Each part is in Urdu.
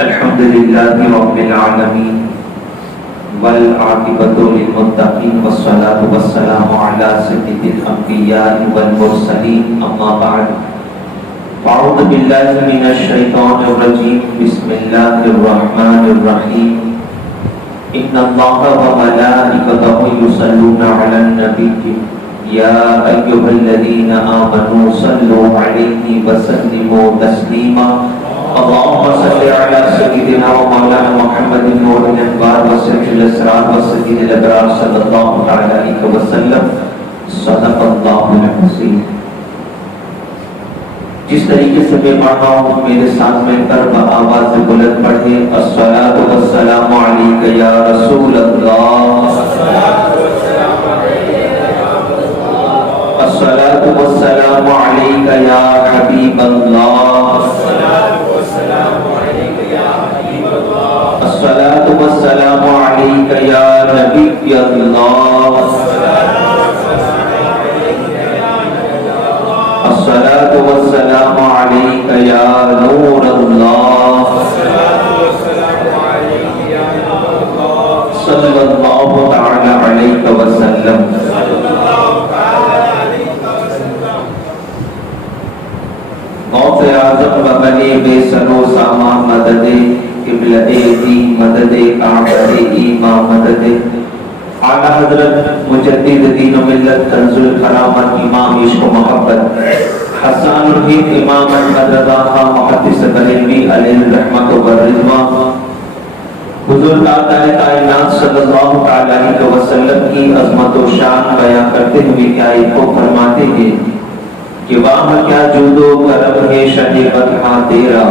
الحمد لله رب العالمين والعاقبة للمتقين والصلاة والسلام على سيد الأنبياء والمرسلين أما بعد أعوذ بالله من الشيطان الرجيم بسم الله الرحمن الرحيم إن الله وملائكته يصلون على النبي يا أيها الذين آمنوا صلوا عليه وسلموا تسليما اللهم صل على سيدنا ومولانا محمد نور الانوار وسر الاسرار وسيد الابرار صلی اللہ تعالی علیہ وسلم صدق اللہ العظیم۔ جس طریقے سے میں پڑھ رہا ہوں میرے ساتھ مل کر آواز بلند پڑھے الصلاۃ والسلام علیک یا رسول اللہ، الصلاۃ والسلام علیک یا حبیب اللہ، الصلاۃ والسلام علیک یا نبی اللہ، الصلاۃ والسلام علیک یا نور اللہ، صلی اللہ تعالی علیہ وسلم۔ غوث اعظم و بنی بے سنو ساما مدد قبلہ دی مدد کعبہ ایمان مدد اعلی حضرت مجدد دین و ملت کنز الکرامت امام عشق و محبت حسان الحق امام احمد رضا خان محدث بریلوی علیہ الرحمت و الرضوان حضور تعالی کائنات صلی اللہ تعالی علیہ وسلم کی عظمت و شان بیان کرتے ہوئے کیا ایک کو فرماتے ہیں کہ واہ کیا جود و کرم ہے شہ بطحہ تیرا،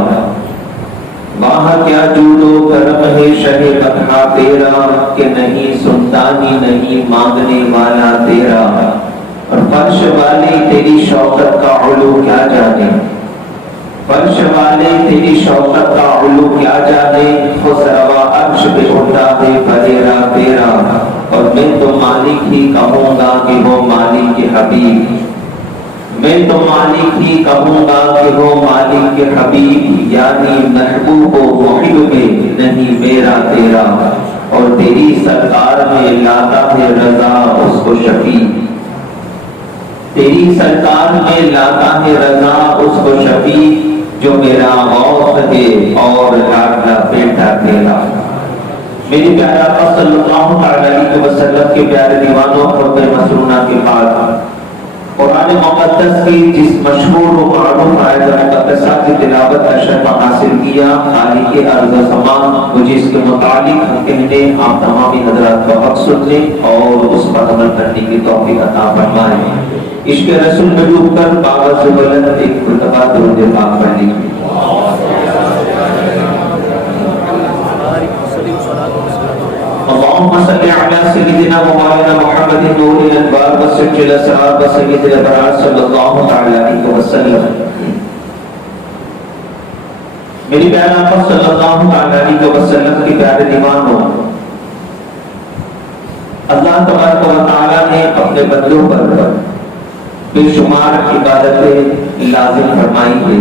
واہ کیا جود و کرم ہے شہ بطحہ تیرا، کہ نہیں سنتا ہی نہیں مانگنے والا تیرا، اور فرش والے تیری شوکت کا علو کیا جانے، فرش والے تیری شوکت کا علو کیا جانے، خسروا عرش پہ اٹھا ہے پریرا تیرا، اور میں تو مالک ہی کہوں گا کہ وہ مالک کے حبیب، میں تو مالک ہی کہوں گا کہ وہ مالک کے حبیب، یعنی محبوب و محب میں نہیں میرا تیرا، اور تیری سرکار میں لاتا ہے رضا اس کو شفیع، تیری سرکار میں لاتا ہے رضا اس کو شفیع، جو میرا غوث ہے اور لاڈلا بیٹا تیرا۔ میری پیارے آقا صلی اللہ علیہ وسلم کے پیارے دیوانوں خطبہ مسنونہ کے بعد قرآن مقدس کی جس مشہور و معروف آیت مقدسہ کی تلاوت کا شرف حاصل کیا، خالق ارض و زمان مجھے اس کے متعلق کہنے آپ تمامی حضرات کو حق سننے اور اس پر عمل کرنے کی توفیق عطا فرمائے۔ عشق رسول میں ڈوب کر باوز بلند ایک مرتبہ درود پاک پڑھ لیجیے۔ اللهم صل على سيدنا ومولانا محمد نور الانوار وسر الاسرار وسيد الابرار صلی اللہ تعالی علیہ وسلم۔ میری پیارے آقا صلی اللہ تعالی علیہ وسلم کی پیارے دیوانوں، اللہ تبارک و تعالی نے اپنے بندوں پر بے شمار عبادتیں لازم فرمائی ہے،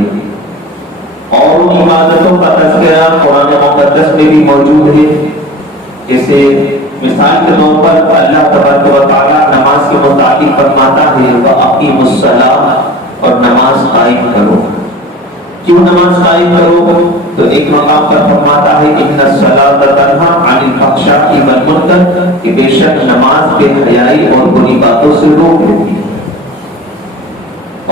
اور ان عبادتوں کا تذکرہ قرآن مقدس میں بھی موجود ہے۔ جیسے مثال کے طور پر اللہ تبارک و تعالی نماز کے متعلق فرماتا ہے وَأَقِیمُوا الصَّلَاةَ، اور نماز قائم کرو۔ کیوں نماز قائم کرو؟ تو ایک مقام پر فرماتا ہے إِنَّ الصَّلَاةَ تَنْہَىٰ عَنِ الْفَحْشَاءِ وَالْمُنکَرِ، کہ بے شک نماز بے حیائی اور بری باتوں سے روک دیتی ہے۔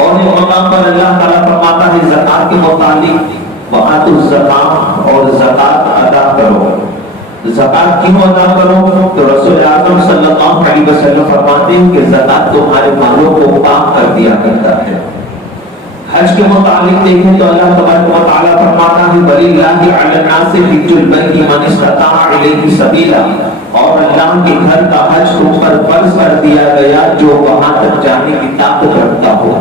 اور ایک مقام پر اللہ تعالیٰ فرماتا ہے زکوٰۃ کے متعلق وَآتُوا الزَّکاۃَ، اور زکوٰۃ ادا کرو۔ زکوٰۃ کیوں ادا کرو؟ تو رسول اعظم صلی اللہ علیہ وسلم فرماتے ہیں کہ زکوٰۃ تمہارے مالوں کو پاک کر دیا کرتا ہے۔ حج کے متعلق دیکھیں تو اللہ تبارک و تعالیٰ فرماتا ہے وَلِلَّهِ عَلَى النَّاسِ حِجُّ الْبَيْتِ مَنِ اسْتَطَاعَ إِلَيْهِ سَبِيلًا، اور اللہ کے گھر کا حج تم پر فرض کر دیا گیا جو وہاں تک جانے کی طاقت رکھتا ہو۔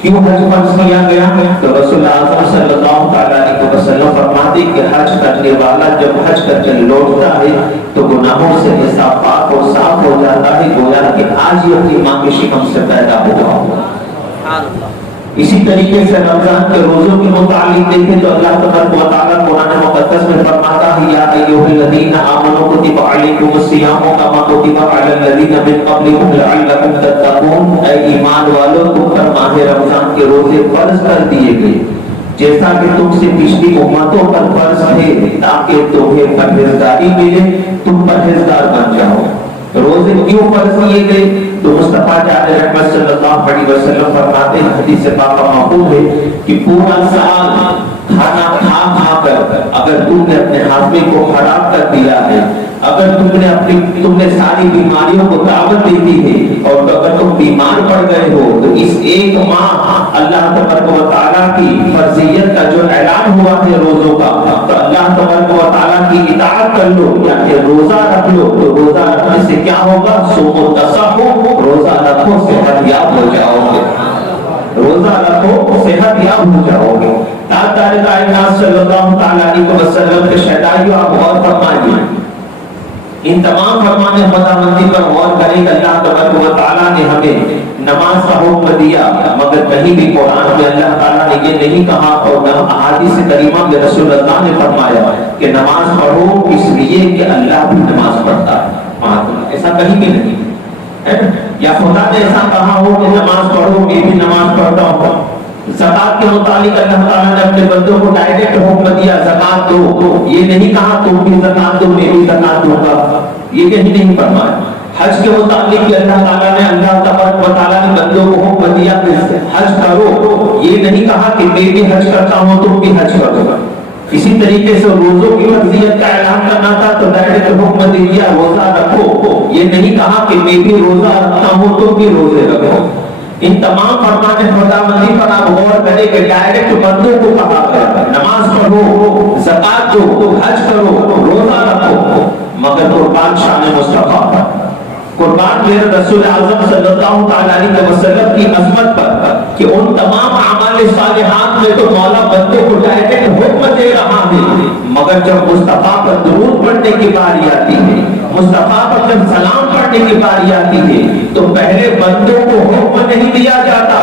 کیوں حج فرض کیا گیا؟ تو رسول اعظم صلی اللہ علیہ وسلم فرماتے کہ حج کرنے والا جب حج کر کے لوٹتا ہے تو گناہوں سے ایسا پاک اور صاف ہو جاتا ہے گویا کہ آج ہی اپنی ماں کے شکم سے پیدا ہوا ہو۔ اسی طریقے سے رمضان کے روزوں کے متعلق دیکھیں تو اللہ تبارک و تعالیٰ قرآن مقدس میں فرماتا ہے یا ایھا الذین آمنوا کتب علیکم الصیام کما کتب علی الذین من قبلکم لعلکم تتقون، اے ایمان والو تم پر ماہ رمضان کے روزے فرض کر دیے گئے جیسا کہ تم سے پچھلی امتوں پر فرض تھے تاکہ تمہیں پرہیزگاری ملے، تم پرہیزگار بن جاؤ۔ روزے کیوں فرض کیے گئے؟ تو مصطفیٰ جان رحمت صلی اللہ علیہ وسلم فرماتے ہیں، حدیث پاک محفوظ ہے کہ پورا سال کھانا کھا کر اگر تم نے اپنے ہاضمے کو خراب کر دیا ہے، اگر تم نے ساری بیماریوں کو دعوت دے دی ہے، اور اگر تم بیمار پڑ گئے ہو تو اس ایک ماہ اللہ تبارک و تعالیٰ کی فرضیت کا جو اعلان ہوا ہے روزوں کا، تو اللہ تبارک و تعالیٰ کی اطاعت کر لو، یعنی روزہ رکھ لو، تو روزہ رکھنے سے کیا ہوگا؟ صوموا تصحوا، روزہ رکھو صحت یاب ہو جاؤ گے، روزہ رکھو صحت یاب ہو جاؤ گے۔ تاجدار کائنات صلی اللہ تعالیٰ علیہ وسلم کے شہدائیوں آپ غور فرمائیے، ان تمام فرمان خداوندی پر غور کریں کہ اللہ تبارک و تعالیٰ نے ہمیں نماز کا حکم دیا، مگر کہیں بھی قرآن میں اللہ تعالیٰ نے یہ نہیں کہا، اور نہ احادیث کریمہ میں رسول اللہ نے فرمایا کہ نماز پڑھو اس لیے کہ اللہ بھی نماز پڑھتا ہے، ایسا کہیں بھی نہیں ہے، یا خدا نے ایسا کہا ہو کہ نماز پڑھو میں بھی نماز پڑھتا ہوں۔ زکات کے متعلق اللہ تعالیٰ نے اپنے بندوں کو ڈائریکٹ حکم دیا زکات دو، یہ نہیں کہا تم بھی زکات دو میں بھی زکات دوں گا، یہ کہیں نہیں فرمایا۔ حج کے متعلق بھی اللہ تعالیٰ نے تبارک و تعالیٰ نے بندوں کو حکم دیا کہ حج کرو، یہ نہیں کہا کہ میں بھی حج کرتا ہوں تم بھی حج کرو گا۔ اسی طریقے سے روزوں کی فرضیت کا اعلان کرنا تھا تو ڈائریکٹ حکم دے دیا روزہ رکھو، یہ نہیں کہا کہ میں بھی روزہ رکھتا ہوں تم بھی روزے رکھو۔ ان تمام فرمان خداوندی پر آپ غور کریں کہ ڈائریکٹ بندوں کو کہا گیا نماز پڑھو، زکات دو، حج کرو، روزہ رکھو، مگر قربان شان مصطفیٰ پر، قربان میرے رسول اعظم صلی اللہ تعالیٰ علیہ وسلم کی عظمت پر، کہ ان تمام اعمال صالحات میں تو مولا بندوں کو ڈائریکٹ حکم دے رہا ہے، مگر جب مصطفیٰ پر درود پڑھنے کی باری آتی ہے، مصطفیٰ پر جب سلام پڑھنے کی باری آتی ہے، تو پہلے بندوں کو حکم نہیں دیا جاتا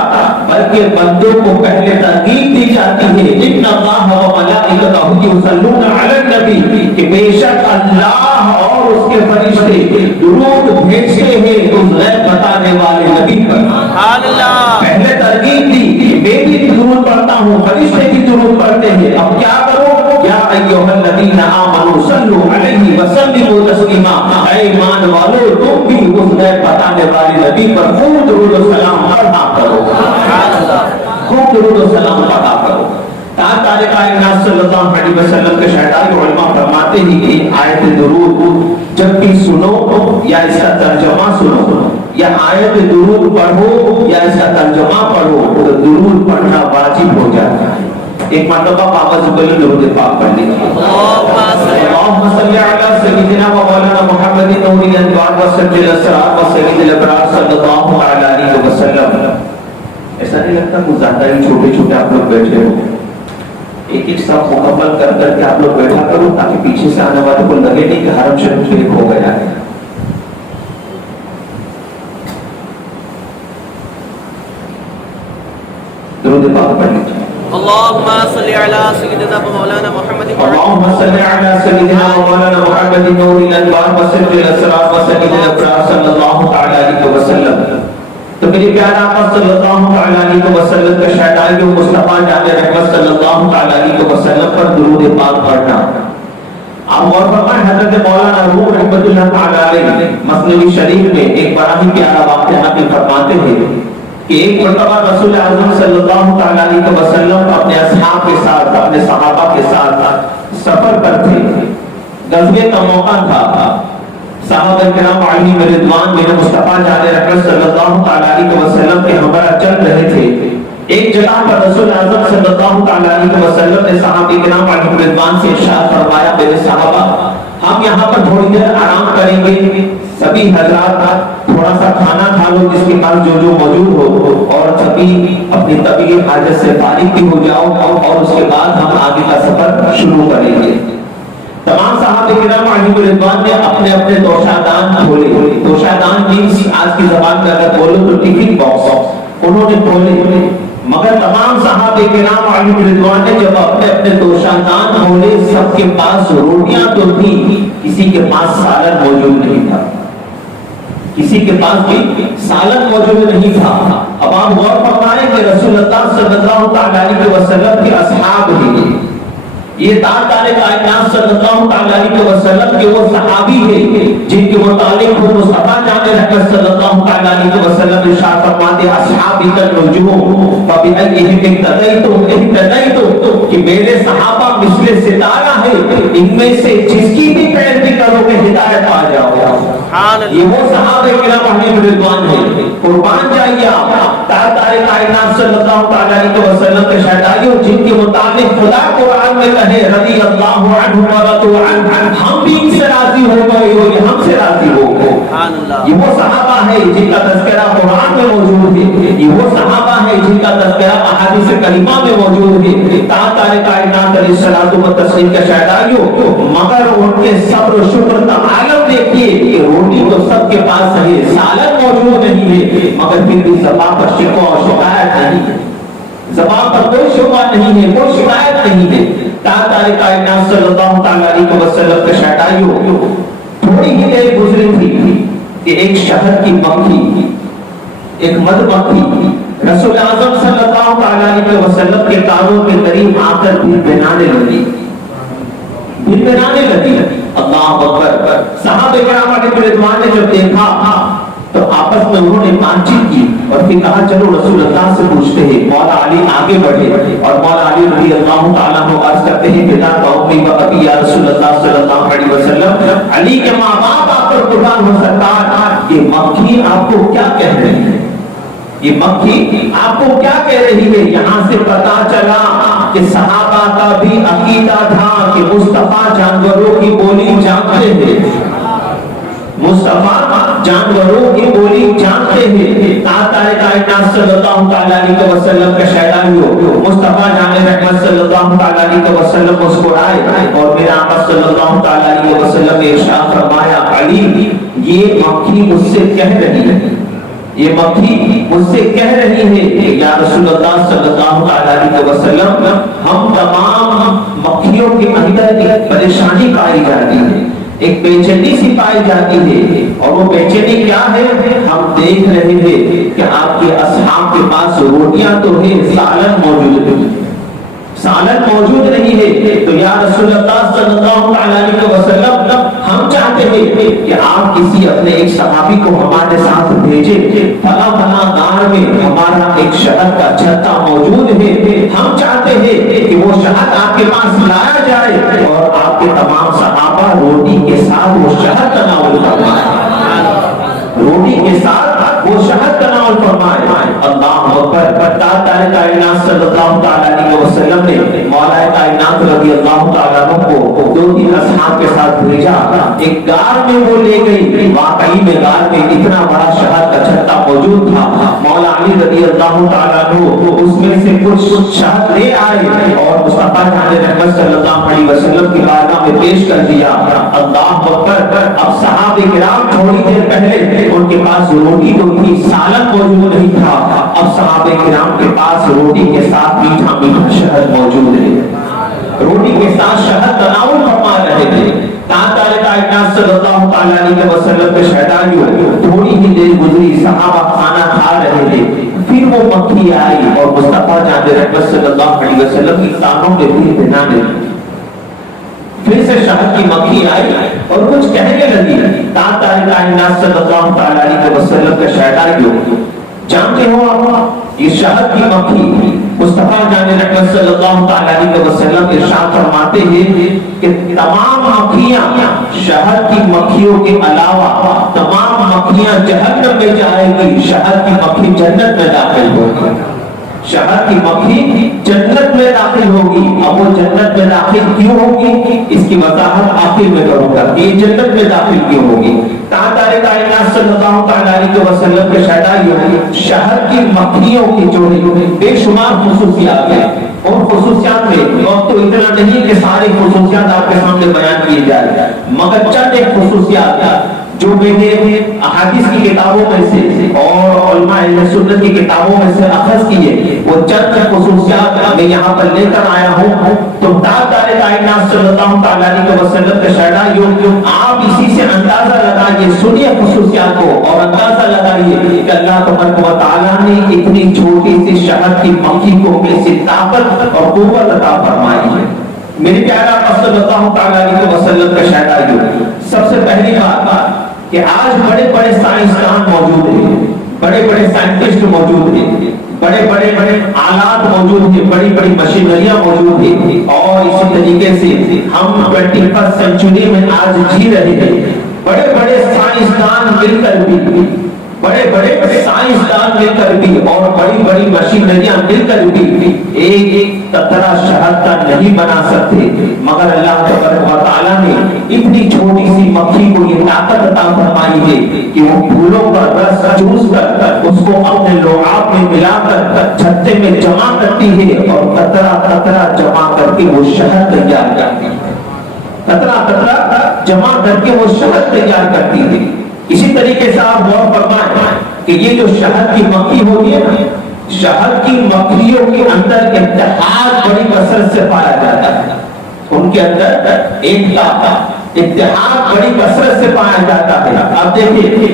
بلکہ بندوں کو پہلے ترغیب دی جاتی ہے، ان اللہ و ملائکتہ یصلون علی النبی، کہ بے شک اللہ اور اس کے فرشتے درود بھیجتے ہیں اس غیب بتانے والے نبی پر۔ پہلے ترغیب دی کہ میں بھی درود پڑھتا ہوں، فرشتے بھی درود پڑھتے ہیں، اب کیا کرو؟ یا ایھا الذین آمنوا صلوا علیہ وسلموا تسلیما، اے ایمان والو تم بھی اس غیب بتانے والے نبی پر خوب درود و سلام پڑھا کرو، خوب درود و سلام پڑھا کرو۔ تاجدار کائنات صلی اللہ علیہ وسلم کے شہداء علماء فرماتے ہیں کہ آیت درود جب بھی سنو یا اس کا ترجمہ سنو، یا آیت درود پڑھو یا اس کا ترجمہ پڑھو، تو درود پڑھنا واجب ہو جاتا ہے۔ ایک مرتبہ بابا زبیر درود پاک پڑھ لیجیے، اللہم صلی علی سیدنا و مولانا محمد نور الانوار و سجل الاسرار و سید الابرار صلی اللہ علیہ وسلم۔ ایسا نہیں لگتا کچھ زیادہ ہی چھوٹے چھوٹے آپ لوگ بیٹھے ہو، ایک ایک سب مکمل کر کر کے آپ لوگ بیٹھا کرو تاکہ پیچھے سے آنے والے کو لگے نہیں کہ حرم شریف شریف ہو گیا ہے۔ درود پاک پڑھ لیجیے، اللهم صل على سيدنا ومولانا محمد اللهم صل على سيدنا ومولانا محمد نور الانوار وسجل الاسرار وسید الابرار صلی اللہ تعالی علیہ وسلم۔ تو میری پیارا آقا صلی اللہ تعالی علیہ وسلم کا شہداء مصطفیٰ جان رحمت صلی اللہ تعالی علیہ وسلم پر درود پاک پڑھنا۔ آپ غور فرمائیں، حضرت مولانا روم رحمۃ اللہ تعالی علیہ مثنوی شریف میں ایک بڑا ہی پیارا واقعہ نقل فرماتے ہیں کہ ایک مرتبہ رسول اعظم صلی اللہ تعالی علیہ وسلم اپنے اصحاب کے ساتھ، اپنے صحابہ کے ساتھ سفر پر تھے، غزوے کا موقع تھا، صحابہ کرام علیہم رضوان میرے مصطفیٰ جان رحمت صلی اللہ تعالی علیہ وسلم کے ہمراہ چل رہے تھے۔ ایک جگہ پر رسول اعظم صلی اللہ تعالی علیہ وسلم نے صحابہ کرام علیہم رضوان سے ارشاد فرمایا، میرے صحابہ ہم یہاں پر تھوڑی دیر آرام کریں گے، سبھی حضرات تھوڑا سا کھانا کھا لو جس کے پاس جو جو موجود ہو، اور سبھی اپنی طبی حاجت سے فارغ بھی ہو جاؤ، اور اس کے بعد ہم آگے کا سفر شروع کریں گے۔ تمام صحابہ کرام علیہم رضوان نے اپنے اپنے توشادان کھولے۔ توشادان جنس آج کی زبان میں اگر بولو تو ٹفن باکس، انہوں نے کھولے، مگر تمام صحابہ کرام علیہ رضوان نے جب اپنے اپنے دوشادان کھولے سب کے پاس روٹیاں تو تھی، کسی کے پاس سالن موجود نہیں تھا، کسی کے پاس بھی سالن موجود نہیں تھا۔ اب آپ غور فرمائیں کہ رسول اللہ صلی اللہ تعالی علیہ وسلم کے اصحاب ہیں، یہ تاجدار کائنات صلی اللہ علیہ وسلم کے وہ صحابی ہیں جن کے متعلق خود مصطفیٰ جان رحمت صلی اللہ علیہ وسلم ارشاد فرماتے ہیں اصحابی النجوم فبأیہم اقتدیتم، کہ میرے صحابہ مثل ستارہ ہے، ان میں سے جس کی بھی پیروی کرو گے ہدایت پا جاؤ گے۔ یہ وہ صحابہ کرام علیہ رضوان ہیں، قربان جائیے آپ تاجدار کائنات صلی اللہ علیہ وسلم کے شہدائیوں جن کے متعلق خدا قرآن میں کہے رضی اللہ عنہ ورضوا عنہ، ہم بھی ان سے راضی ہو گئے اور یہ ہم سے راضی ہو گئے۔ یہ وہ صحابہ ہے جن کا تذکرہ قرآن میں موجود ہے، یہ وہ صحابہ ہے جن کا تذکرہ احادیث کریمہ میں موجود ہے۔ تاجدار کائنات علیہ الصلوۃ والتسلیم کے شہدائیوں، مگر ان کے صبر و شکر کا عالم دیکھیے کہ روٹی تو سب کے پاس ہے، سالن موجود نہیں ہے، مگر پھر بھی زبان پر شکوہ اور شکایت نہیں ہے، زبان پر کوئی شکوہ نہیں ہے، کوئی شکایت نہیں ہے۔ تاجدار کائنات صلی اللہ علیہ وسلم کے شہدائیوں، تھوڑی ہی دیر گزری تھی کہ ایک شہد کی مکھی، ایک مدھ مکھی رسول اعظم صلی اللہ علیہ وسلم کے کانوں کے قریب آ کر بھنبھنانے لگی، بھنبھنانے لگی۔ اللہ اکبر۔ صحابہ کرام علیہ رضوان نے جب دیکھا تو آپس میں انہوں نے بات چیت کی اور پھر کہا چلو رسول اللہ سے پوچھتے ہیں۔ مولا علی آگے بڑھے اور مولا علی رضی اللہ تعالیٰ عنہ عرض کرتے ہیں فدا قومی و ابی یا رسول اللہ صلی اللہ علیہ وسلم، علی کے ماں باپ آپ پر قربان ہو سرکار، یہ مکھی آپ کو کیا کہہ رہی ہے، یہ مکھی آپ کو کیا کہہ رہی ہے؟ یہاں سے پتا چلا کہ صحابہ کا بھی عقیدہ تھا کہ مصطفیٰ جانوروں کی بولی جانتے ہیں، مصطفیٰ جانوروں کی بولی جانتے ہیں۔ تاجدار کائنات صلی اللہ علیہ وسلم کے شہدائیوں، مصطفیٰ جان رحمت صلی اللہ علیہ وسلم مسکرائے اور میرا آقا صلی اللہ علیہ وسلم نے ارشاد فرمایا علی یہ مکھی مجھ سے کہہ رہی ہے، یہ مکھی مجھ سے کہہ رہی ہے کہ یا رسول اللہ صلی اللہ علیہ وسلم، ہم تمام مکھیوں کے اندر ایک پریشانی پائی جاتی ہے، ایک بے چینی سی پائی جاتی ہے، اور وہ بے چینی کیا ہے؟ ہم دیکھ رہے ہیں کہ آپ کے اصحاب کے پاس روٹیاں تو ہیں، سالن موجود نہیں، سالن موجود نہیں ہے۔ تو یا رسول اللہ صلی اللہ علیہ وسلم، ہم چاہتے ہیں کہ آپ کسی اپنے ایک صحابی کو ہمارے ساتھ بھیجیں، فلاں فلاں گاؤں میں ہمارا ایک شہد کا چھتا موجود ہے، ہم چاہتے ہیں کہ وہ شہد آپ کے پاس لایا جائے اور آپ کے تمام صحابہ روٹی کے ساتھ وہ شہد تناول فرمائیں، روٹی کے ساتھ وہ شہد تناول فرمائے۔ اللہ اکبر۔ تاجدار کائنات صلی اللہ علیہ وسلم نے مولا کائنات رضی اللہ تعالیٰ عنہ کو دو تین اصحاب کے ساتھ بھیجا، ایک غار میں وہ لے گئی، واقعی میں غار میں اتنا بڑا شہد کا چھتا موجود تھا۔ مولا علی رضی اللہ تعالیٰ عنہ اس میں سے کچھ شہد لے آئے اور مصطفیٰ جان رحمت صلی اللہ علیہ وسلم کی بارگاہ میں پیش کر دیا۔ اللہ اکبر۔ اب صحابہ کرام تھوڑی دیر پہلے ان کے پاس روٹی تو تھی، سالن موجود نہیں تھا، اب صحابہ کرام کے پاس روٹی کے ساتھ میٹھا میٹھا شہد موجود ہے، روٹی کے ساتھ شہد تناول فرما رہے تھے۔ تاجدار کائنات صلی اللہ علیہ وسلم کے شہدائیوں، تھوڑی ہی دیر گزری، صحابہ کھانا کھا رہے تھے، پھر وہ مکھی آئی اور مصطفیٰ جان رحمت صلی اللہ علیہ وسلم کی کانوں میں بھی بھنانے لگی۔ پھر سے شہد کی مکھی آئی اور کچھ کہنے لگی۔ تاجدار کائنات صلی اللہ علیہ وسلم کے شہدائیوں، جانتے ہو آپ یہ شہد کی مکھی مصطفیٰ جان رحمت صلی اللہ علیہ وسلم ارشاد فرماتے ہیں کہ تمام مکھیاں شہد کی مکھیوں کے علاوہ تمام مکھیاں جہنم میں جائے گی، شہد کی مکھی جنت میں داخل ہوگی، شہد کی مکھی جنت میں داخل ہوگی۔ اب وہ جنت میں داخل کیوں ہوگی اس کی وضاحت آخر میں کروں گا کہ یہ جنت میں داخل کیوں ہوگی۔ تاجدار کائنات صلی اللہ علیہ وسلم کے شہدائیوں، شہد کی مکھیوں کی جو بے شمار خصوصیات ہیں، اور خصوصیات میں وقت تو اتنا نہیں کہ سارے خصوصیات آپ کے سامنے بیان کیے جائے، مگر چند ایک خصوصیات جو میں نے احادیث کی کتابوں میں سے اور علماء اہل سنت کی کتابوں میں سے اخذ کیے، وہ چند خصوصیات میں یہاں پر لے کر آیا ہوں۔ تو تاجدار کائنات صلی اللہ علیہ وسلم کا شہدائیوں، آپ اسی سے اندازہ لگائیے، سنیے خصوصیات کو اور اندازہ لگائیے کہ اللہ تبارک و تعالیٰ نے اتنی چھوٹی سی شہد کی مکھی کو کیسی طاقت اور قوت عطا فرمائی ہے۔ میرے پیارا آقا صلی اللہ علیہ وسلم کا شہدائیوں، سب سے پہلی بات کہ آج بڑے بڑے سائنسدان موجود ہیں، بڑے بڑے سائنٹسٹ موجود ہیں، بڑے بڑے آلات موجود ہیں، بڑی بڑی مشینریاں موجود ہیں، اور اسی طریقے سے ہم 21 سینچری میں آج جی رہے ہیں۔ بڑے بڑے سائنسدان مل کر بھی، بڑے بڑے سائنسدان مل کر بھی اور بڑی بڑی مشینریاں مل کر بھی ایک ایک قطرہ شہد کا نہیں بنا سکتے، مگر اللہ تبارک و تعالیٰ نے اتنی چھوٹی سی مکھی کو یہ طاقت عطا فرمائی ہے کہ وہ پھولوں کا رس چوس کر اس کو اپنے لعاب میں ملا کر چھتے میں جمع کرتی ہے اور قطرہ قطرہ جمع کر کے وہ شہد تیار کرتی ہے، قطرہ قطرہ جمع کر کے وہ شہد تیار کرتی ہے۔ اسی طریقے سے آپ غور فرمائیں کہ یہ جو شہد کی مکھی ہوتی ہے، شہد کی مکھیوں کے اندر اتحاد بڑی کثرت سے پایا جاتا ہے، ان کے اندر ایک اتحاد بڑی کثرت سے پایا جاتا ہے۔ آپ دیکھیں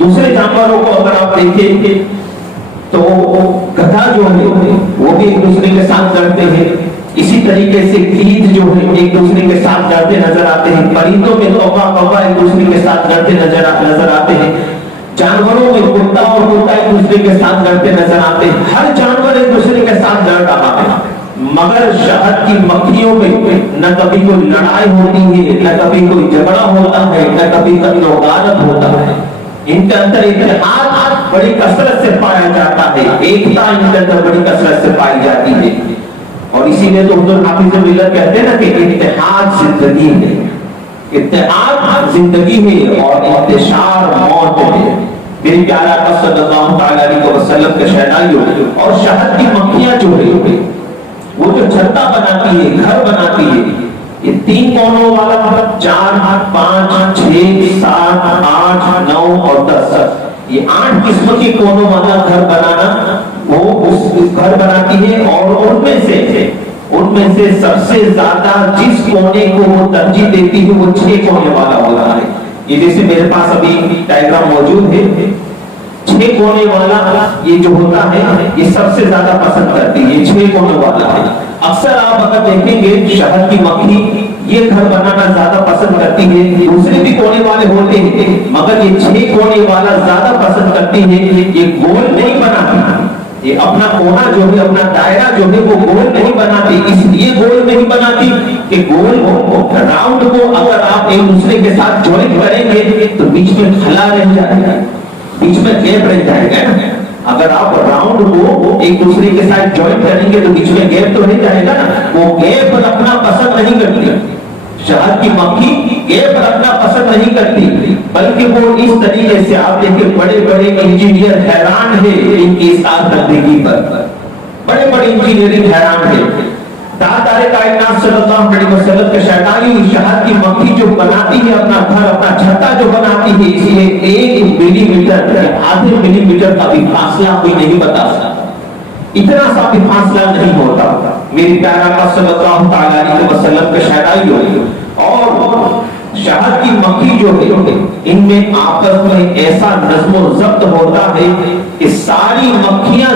دوسرے جانوروں کو اگر آپ دیکھیں تو گدھا جو ہے وہ بھی ایک دوسرے کے ساتھ لڑتے ہیں، اسی طریقے سے گیدڑ جو ہے ایک دوسرے کے ساتھ لڑتے نظر آتے ہیں، پرندوں میں کوا ایک دوسرے کے ساتھ لڑتے نظر آتے ہیں، جانوروں میں کتا اور طوطا ایک دوسرے کے ساتھ لڑتے نظر آتے ہیں، ہر جانور ایک دوسرے کے ساتھ لڑ رہا ہے، مگر شہد کی مکھیوں میں نہ کبھی کوئی لڑائی ہوتی ہے، نہ کبھی کوئی جھگڑا ہوتا ہے، نہ کبھی قتل و غارت ہوتا ہے۔ ان کے اندر اتحاد بڑی کثرت سے پایا جاتا ہے، ایکتا ان کے اندر بڑی کثرت سے پائی جاتی ہے، اور اسی لیے تو حضور حافظ ملت کہتے ہیں نا کہ اتحاد زندگی ہے، اتحاد زندگی ہے اور انتشار موت ہے۔ میرے پیارے آقا صلی اللہ علیہ وسلم کے شہدائیوں، اور شہد کی مکھیاں جو ہے وہ جو چھتا بناتی ہے، گھر بناتی ہے، یہ 3 کونوں والا 4 5 6 7 8 9 اور 10، یہ 8 قسم کے کونوں والا گھر بنانا وہ اس گھر بناتی ہے، اور ان میں سے سب سے زیادہ جس کونے کو وہ ترجیح دیتی ہے وہ 6 کونے والا ہوتا ہے۔ یہ جیسے میرے پاس ابھی ڈائیگرام موجود ہے، 6 کونے والا یہ جو ہوتا ہے یہ سب سے زیادہ پسند کرتی ہے، یہ 6 کونے والا ہے۔ اکثر آپ اگر دیکھیں گے شہد کی مکھی یہ گھر بنانا زیادہ پسند کرتی ہے، دوسرے بھی کونے والے ہوتے ہیں مگر یہ 6 کونے والا زیادہ پسند کرتی ہے۔ یہ گول نہیں بناتی، یہ اپنا کونا جو ہے، اپنا دائرہ جو ہے وہ گول نہیں بناتی، اس لیے گول نہیں بناتی کہ گول راؤنڈ کو اگر آپ ایک دوسرے کے ساتھ جوائن کریں گے تو بیچ میں خلا رہ جائے گا، بیچ میں گیپ رہ جائے گا۔ اگر آپ راؤنڈ کو ایک دوسرے کے ساتھ جوائن کریں گے تو بیچ میں گیپ تو رہ جائے گا نا، وہ گیپ رکھنا پسند نہیں کرتی۔ شہد کی مکھی گیپ رکھنا پسند نہیں کرتی، بلکہ وہ اس طریقے سے آپ دیکھیں بڑے بڑے انجینئر حیران ہیں ان کی اس کارکردگی پر، بڑے بڑے انجینئرنگ حیران ہیں۔ تاجدار کائنات صلی اللہ علیہ وسلم کے شہدائی شہد کی مکھی جو بناتی ہے اپنا گھر، اپنا چھتا جو بناتی ہے، اس لیے 1 ملی میٹر یا آدھے ملی میٹر کا بھی فاصلہ کوئی نہیں بتا سکتا، اتنا سا بھی فاصلہ نہیں ہوتا۔ میری پیارے آقا صلی اللہ علیہ وسلم کے شہدائی اور شہد کی مکھی جو ہے ان میں آپس میں ایسا نظم و ضبط ہوتا ہے کہ ساری مکھیاں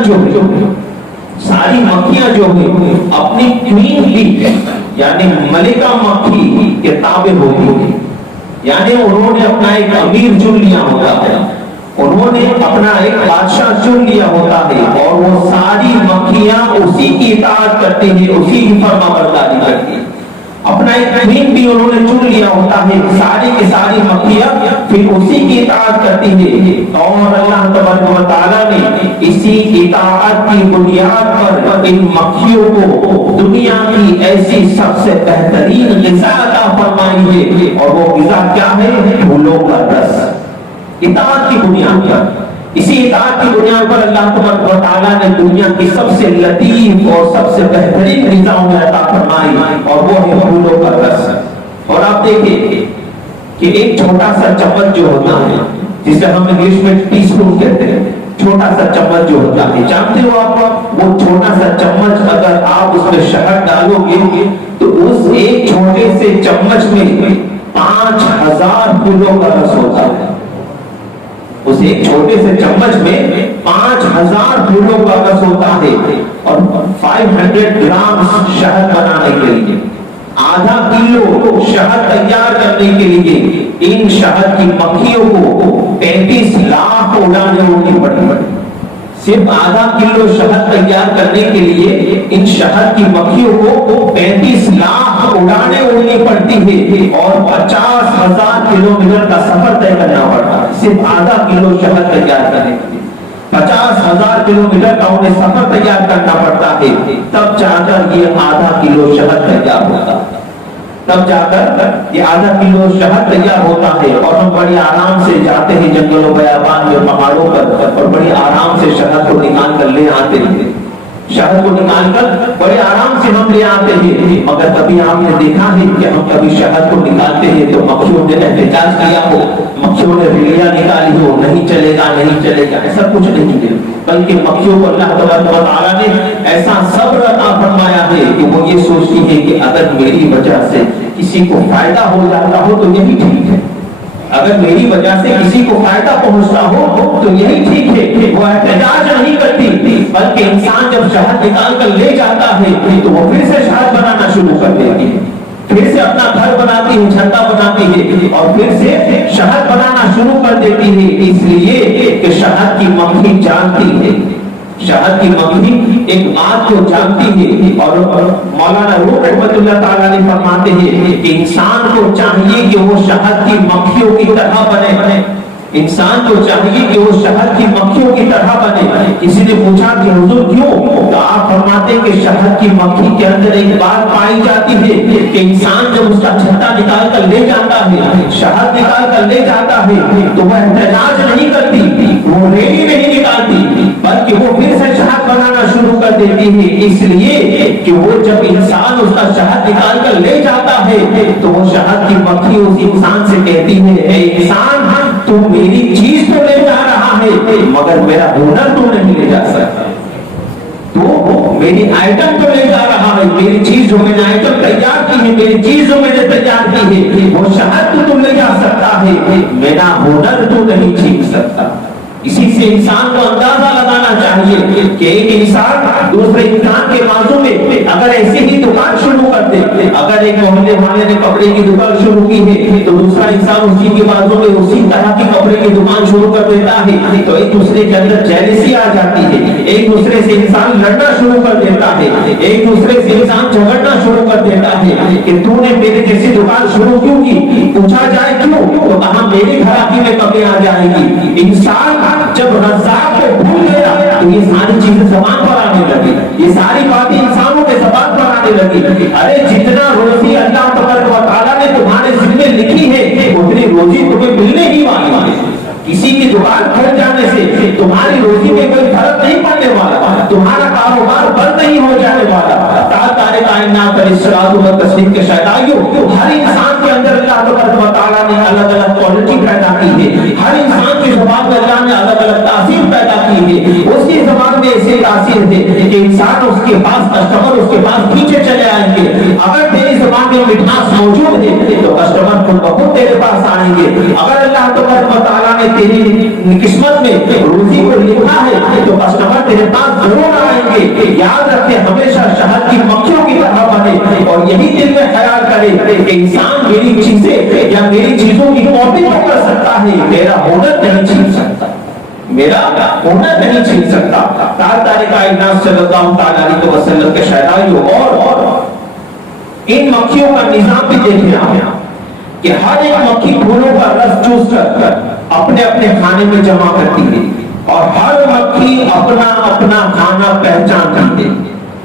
جو ہیں اپنی کوئین بھی یعنی ملکہ مکھی کے تابع ہوتی ہیں، یعنی انہوں نے اپنا ایک امیر چن لیا ہوتا ہے، انہوں نے اپنا ایک بادشاہ چن لیا ہوتا ہے، اور وہ ساری مکھیاں اسی کی اطاعت کرتی ہیں، اسی کی فرما برداری کرتی ہیں، اپنا ایک کوئین بھی انہوں نے چن لیا ہوتا ہے، ساری کی ساری مکھیاں پھر اسی کی اطاعت کرتی ہیں، اور اللہ تبارک و تعالیٰ نے اسی اطاعت کی بنیاد پر ان مکھیوں کو دنیا کی ایسی سب سے بہترین غذا عطا فرمائی ہے، اور وہ غذا کیا ہے؟ پھولوں کا رس، اطاعت کی بنیاد پر۔ اسی اطاعت کی بنیاد پر اللہ تبارک و تعالیٰ نے دنیا کی سب سے لطیف اور سب سے بہترین غذاؤں میں عطا فرمائی، اور وہ ہے پھولوں کا رس۔ اور آپ دیکھیں کہ ایک چھوٹا سا چمچ جو ہوتا ہے، جسے ہم انگلش میں ٹی اسپون کہتے ہیں، چھوٹا سا چمچ جو ہوتا ہے، جانتے ہو آپ وہ چھوٹا سا چمچ اگر آپ اس میں شہد ڈالو گے تو اس ایک چھوٹے سے چمچ میں 5000 پھولوں کا رس ہوتا ہے۔ اس ایک چھوٹے سے چمچ میں 5000 پھولوں کا رس ہوتا ہے، اور 500 گرام شہد بنانے کے لیے، آدھا کلو شہد تیار کرنے کے لیے ان شہد کی مکھیوں کو 35 لاکھ اڑانے ہونی پڑتی ہے۔ صرف آدھا کلو شہد تیار کرنے کے لیے ان شہد کی مکھیوں کو 35 لاکھ اڑانے ہونی پڑتی ہے، اور 50,000 کلومیٹر کا سفر طے کرنا پڑتا ہے صرف آدھا کلو شہد تیار کرنے کے لیے۔ 50,000 کلومیٹر کا انہیں سفر تیار کرنا پڑتا ہے، تب جا کر یہ آدھا کلو شہد تیار ہوتا ہے، تب جا کر یہ آدھا کلو شہد تیار ہوتا ہے۔ اور ہم بڑی آرام سے جاتے ہیں جنگلوں بیابان میں، پہاڑوں پر، اور بڑی آرام سے شہد کو نکال کر لے آتے ہیں، شہد کو نکال کر بڑے آرام سے ہم لے آتے ہیں، مگر کبھی آپ نے دیکھا ہے کہ ہم کبھی شہد کو نکالتے ہیں تو مکھیوں نے احتجاج کیا ہو، مکھیوں نے ریلیاں نکالی ہو، نہیں چلے گا نہیں چلے گا، ایسا کچھ نہیں ہے، بلکہ مکھیوں کو اللہ تبارک و تعالیٰ نے ایسا صبر عطا فرمایا ہے کہ وہ یہ سوچتی ہے کہ اگر میری وجہ سے کسی کو فائدہ ہو جاتا ہو تو یہی ٹھیک ہے، اگر میری وجہ سے کسی کو فائدہ پہنچتا ہو تو یہی ٹھیک ہے۔ وہ احتجاج نہیں کرتی، بلکہ انسان جب شہد نکال کر لے جاتا ہے تو وہ پھر سے شہد بنانا شروع کر دیتی ہے، پھر سے اپنا گھر بناتی ہے، چھتا بناتی ہے، اور پھر سے شہد بنانا شروع کر دیتی ہے، اس لیے کہ شہد کی مکھی جانتی ہے، شہد کی مکھی ایک بات کو جانتی ہے۔ اور مولانا روح رحمت اللہ تعالیٰ نے فرماتے ہیں کہ انسان کو چاہیے کہ وہ شہد کی مکھیوں کی طرح بنے، انسان کو چاہیے کہ وہ شہد کی مکھیوں کی طرح بنے۔ کسی نے پوچھا کہ حضور کیوں؟ تو آپ فرماتے ہیں کہ شہد کی مکھی کے اندر ایک بات پائی جاتی ہے کہ انسان جب اس کا چھتا نکال کر لے جاتا ہے، شہد نکال کر لے جاتا ہے، تو وہ احتجاج نہیں کرتی، وہ ریلی نہیں نکالتی، بلکہ وہ پھر سے شہد بنانا شروع کر دیتی ہے، اس لیے کہ وہ جب انسان اس کا شہد نکال کر لے جاتا ہے تو وہ شہد کی مکھی اس انسان سے کہتی ہے، اے انسان تو میری چیز تو لے جا رہا ہے مگر میرا ہنر تو نہیں لے جا سکتا، تو میری آئٹم تو لے جا رہا ہے، میری چیز جو میں نے آئٹم تیار کی ہے، میری چیز جو میں نے تیار کی ہے، وہ شہد تو لے جا سکتا ہے، میرا ہنر تو نہیں چھین سکتا۔ اسی سے انسان کو اندازہ لگانا چاہیے کہ ایک انسان دوسرے انسان کے بازو میں اگر ایسی ہی دکان شروع کر دے، اگر ایک محلے والے نے کپڑے کی دکان شروع کی ہے تو دوسرا انسان اسی کے بازو میں اسی طرح کی کپڑے کی دکان شروع کر دیتا ہے، تو ایک دوسرے کے اندر جیلسی آ جاتی ہے، ایک دوسرے سے انسان لڑنا شروع کر دیتا ہے، ایک دوسرے سے انسان جھگڑنا شروع کر دیتا ہے کہ تو نے میرے جیسی دکان شروع کیوں کی؟ پوچھا جائے کیوں تو کہاں میری گھراتی میں کبھی آ جائے گی۔ انسان جب رزاق کو بھول گیا تو یہ ساری چیزیں زبان پر آنے لگی، یہ ساری باتیں انسانوں کے زبان پر آنے لگی۔ ارے جتنا روزی اللہ تبارک و تعالیٰ نے تمہارے ذمہ لکھی ہے اتنی روزی تمہیں ملنے ہی والی ہے۔ کسی کی دکان کھل جانے سے تمہاری روزی میں کوئی فرق نہیں پڑنے والا، تمہارا کاروبار بند نہیں ہو جانے والا۔ تارے کائنات علیہ الصلوۃ والتسلیم کے شہدائیوں، ہر انسان کے اندر اللہ تبارک و تعالیٰ نے الگ الگ کوالٹی پیدا کی ہے، ہر انسان کی زبان میں اللہ نے الگ الگ تاثیر پیدا کی ہے۔ اس کی زبان میں ایسی تاثیر ہے کہ انسان اس کے پاس کسٹمر اس کے پاس پیچھے چلے آئیں گے۔ اگر تیری زبان میں مٹھاس موجود ہے تو کسٹمر خود بخود تیرے پاس آئیں گے۔ اگر اللہ تبارک و تعالیٰ نے تیری قسمت میں روزی کو لکھا ہے تو کسٹمر تیرے پاس ضرور آئیں گے۔ یاد رکھے ہمیشہ شہد کی مکھیوں کی طرح بنے اور یہی دل میں خیال کرے کہ انسان میری چیزیں یا میری چیزوں کی کاپی تو کر سکتا ہے، میرا ہنر نہیں چھین سکتا، میرا ہنر نہیں چھین سکتا۔ تاجدار کائنات صلی اللہ علیہ وسلم کے شہدائیوں اور ان مکھیوں کا نظام بھی دیکھیں آپ کہ ہر ایک مکھی پھولوں کا رس چوس کر اپنے اپنے کھانے میں جمع کرتی ہے، اور ہر مکھی اپنا اپنا کھانا پہچانتی ہے،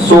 100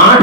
8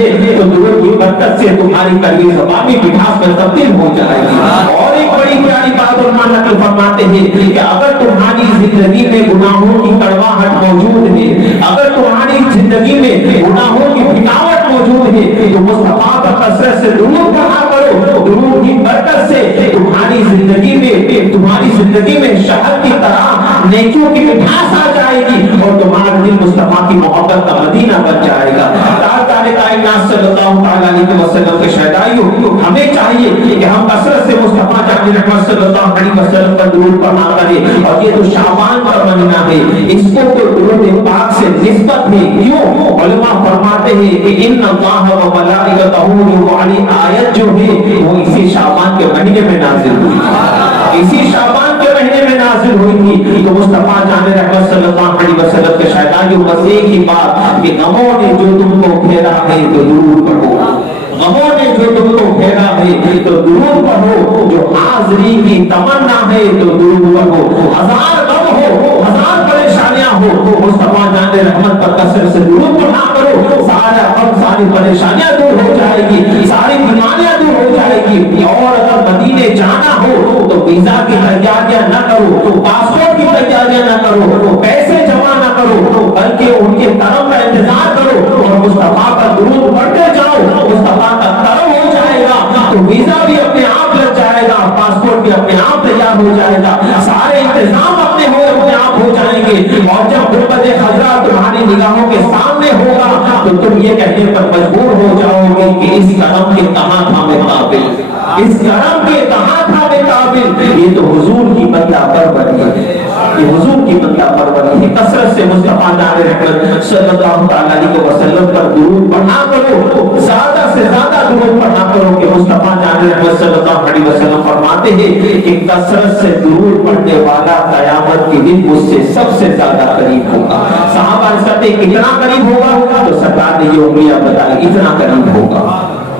ہیں تو درود کی برکت سے تمہاری کڑوی زبان بھی مٹھاس میں تبدیل ہو جائے گی۔ اور ایک بڑی پیاری بات علماء نقل فرماتے ہیں کہ اگر تمہاری زندگی میں گناہوں کی کڑواہٹ موجود ہے، اگر تمہاری زندگی میں گناہوں کی پھٹاوٹ موجود ہے تو مصطفیٰ پر کثرت سے درود پڑھا کرو۔ درود کی برکت سے تمہاری زندگی میں شہد کی طرح نیکیوں کی مٹھاس آ جائے گی اور تمہارا دل مصطفیٰ کی محبت کا مدینہ بن جائے گا۔ کائنات صلی اللہ علیہ وسلم کے شہدائیوں، ہمیں چاہیے کہ ہم کثرت سے مصطفیٰ جان رحمت صلی اللہ علیہ وسلم پر درود پڑھا کریں۔ اور یہ تو شعبان کا مہینہ ہے، اس کو تو درود پاک سے نسبت ہے۔ کیوں؟ علماء فرماتے ہیں کہ ان اللہ و ملائکتہ والی آیت جو ہے وہ اسی شعبان کے مہینے میں نازل ہوئی، اسی شعبان کے مہینے میں نازل ہوئی تھی۔ تو مصطفیٰ جان رحمت صلی اللہ علیہ وسلم کے شہدائیوں بس ایک ہی بات کہ غموں نے جو تم کو گھیرا ہے تو درود پڑھو، غموں نے جو تم کو گھیرا ہے تو درود پڑھو، جو حاضری کی تمنا ہے تو درود پڑھو، ہزار غم ہو، ہزار پریشانیاں ہو، مصطفیٰ جان رحمت پر کثرت سے درود پڑھا کرو، سارا غم ساری پریشانیاں دور ہو جائے گی، ساری بیماریاں دور ہو جائے گی۔ اور اگر مدینے جانا ہو تو ویزا کی تیاریاں نہ کرو، پاسپورٹ کی تیاریاں نہ کرو، پیسے جمع نہ کرو، بلکہ ان کے کرم کا انتظار کرو اور مصطفیٰ کا درود پڑھتے جاؤ۔ مصطفیٰ کا کرم ہو جائے گا تو ویزا بھی اپنے آپ لگ جائے گا، پاسپورٹ بھی اپنے آپ تیار ہو جائے گا، سارے انتظام اپنے آپ ہو جائیں گے۔ اور جب غربت خضرا تمہاری نگاہوں کے سامنے ہوگا تو تم یہ کہنے پر مجبور ہو جاؤ گے کہ اس کرم کے کہاں تھا میں قابل، اس کرم کے کہاں تھا میں قابل۔ یہ تو حضور کی بندہ پروری ہے، یہ حضور کی بندہ پروری ہے۔ کثرت سے مصطفیٰ جان رحمت صلی اللہ علیہ وسلم پر درود پڑھا کرو، زیادہ سے زیادہ درود پڑھا کرو کہ مصطفیٰ جان رحمت صلی اللہ علیہ وسلم فرماتے ہیں کہ کثرت سے درود پڑھنے والا قیامت کے دن مجھ سے سب سے زیادہ قریب ہوگا۔ صحابہ نے کہتے کتنا قریب ہوگا تو سرکار نے یہ انگلیاں بتائی اتنا قریب ہوگا،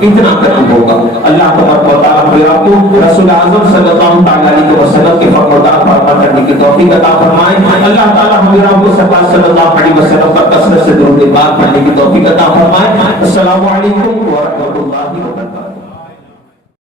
اتنا قریب ہوگا۔ اللہ تبارک و تعالی آپ کو رسول اعظم صلی اللہ علیہ وسلم کے فرمودات پر عمل کرنے کی توفیق عطا فرمائے۔ اللہ تعالی ہم آپ کو سرکار صلی اللہ علیہ وسلم پر کثرت سے درود پاک پڑھنے کی توفیق عطا فرمائے۔ السلام علیکم ورحمۃ اللہ۔